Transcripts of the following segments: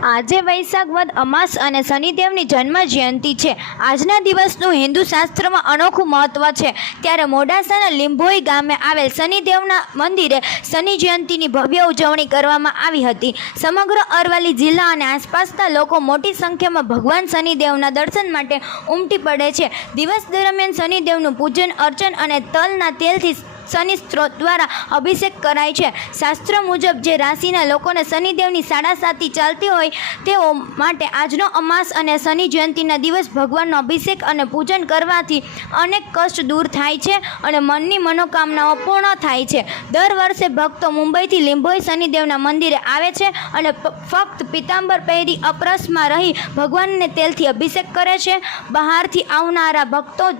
આજે વૈશાખ વદ અમાસ અને શનિદેવની જન્મ જયંતિ છે। આજના દિવસનું હિન્દુ શાસ્ત્રમાં અનોખું મહત્વ છે। ત્યારે મોડાસાના લીંભોઈ ગામે આવેલ શનિદેવના મંદિરે શનિ જયંતિની ભવ્ય ઉજવણી કરવામાં આવી હતી। સમગ્ર અરવલ્લી જિલ્લા અને આસપાસના લોકો મોટી સંખ્યામાં ભગવાન શનિદેવના દર્શન માટે ઉમટી પડે છે। દિવસ દરમિયાન શનિદેવનું પૂજન અર્ચન અને તલના તેલથી શનિ સ્ત્રોત દ્વારા અભિષેક કરાય છે। શાસ્ત્ર મુજબ જે રાશિના લોકોને શનિદેવની સાડાસાતી ચાલતી હોય તેઓ માટે આજનો અમાસ અને શનિ જયંતિના દિવસ ભગવાનનો અભિષેક અને પૂજન કરવાથી અનેક કષ્ટ દૂર થાય છે અને મનની મનોકામનાઓ પૂર્ણ થાય છે। દર વર્ષે ભક્તો મુંબઈથી લીંભોઈ શનિદેવના મંદિરે આવે છે અને ફક્ત પિતાંબર પહેરી અપરસમાં રહી ભગવાનને તેલથી અભિષેક કરે છે। બહારથી આવનારા ભક્તો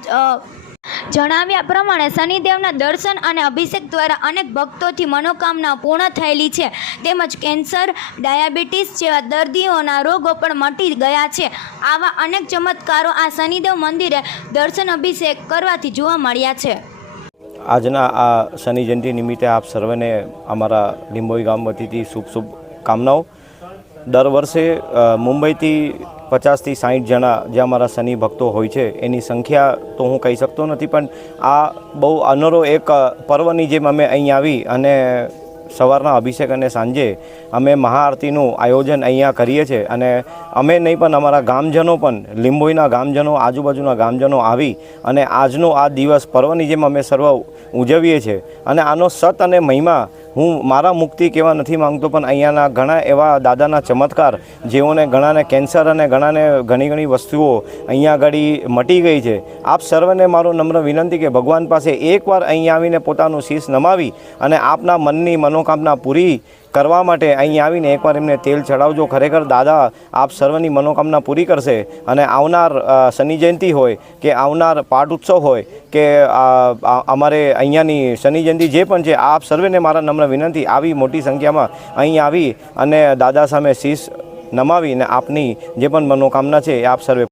જણાવ્યા પ્રમાણે શનિદેવના દર્શન અને અભિષેક દ્વારા અનેક ભક્તોથી મનોકામનાઓ પૂર્ણ થયેલી છે તેમજ કેન્સર ડાયાબિટીસ જેવા દર્દીઓના રોગો પણ મટી ગયા છે। આવા અનેક ચમત્કારો આ શનિદેવ મંદિરે દર્શન અભિષેક કરવાથી જોવા મળ્યા છે। આજના આ શનિ જયંતિ નિમિત્તે આપ સર્વેને અમારા લીંબોઈ ગામ વતીથી શુભકામનાઓ। દર વર્ષે મુંબઈથી 50 થી 60 જણા જે અમારા શનિ ભક્તો હોય છે એની સંખ્યા તો હું કહી શકતો નથી, પણ આ બહુ અનોરો એક પર્વની જેમ અમે અહીં આવી અને સવારના અભિષેક અને સાંજે અમે મહાઆરતીનું આયોજન અહીંયા કરીએ છીએ અને અમે નહીં પણ અમારા ગામજનો પણ લીંબોઈના ગામજનો આજુબાજુના ગામજનો આવી અને આજનો આ દિવસ પર્વની જેમ અમે સર્વ ઉજવીએ છીએ। અને આનો સત અને મહિમા હું મારા મુક્તિ કહેવા નથી માંગતો, પણ અહીંયાના ઘણા એવા દાદાના ચમત્કાર જેઓને ઘણાને કેન્સર અને ઘણાને ઘણી વસ્તુઓ અહીંયા આગળ મટી ગઈ છે। આપ સર્વને મારો નમ્ર વિનંતી કે ભગવાન પાસે એકવાર અહીં આવીને પોતાનું શીશ નમાવી અને આપના મનની મનોકામના પૂરી કરવા માટે અહીં આવીને એકવાર એમને તેલ ચડાવજો। ખરેખર દાદા આપ સર્વની મનોકામના પૂરી કરશે અને આવનાર શનિ જયંતિ હોય કે આવનાર પાઠ ઉત્સવ હોય કે અમારે અહીંયાની શનિ જયંતિ જે પણ છે, આપ સર્વેને મારા નમ્ર વિનંતી આવી મોટી સંખ્યામાં અહીં આવી અને દાદા સામે શીશ નમાવીને આપની જે પણ મનોકામના છે એ આપ સર્વે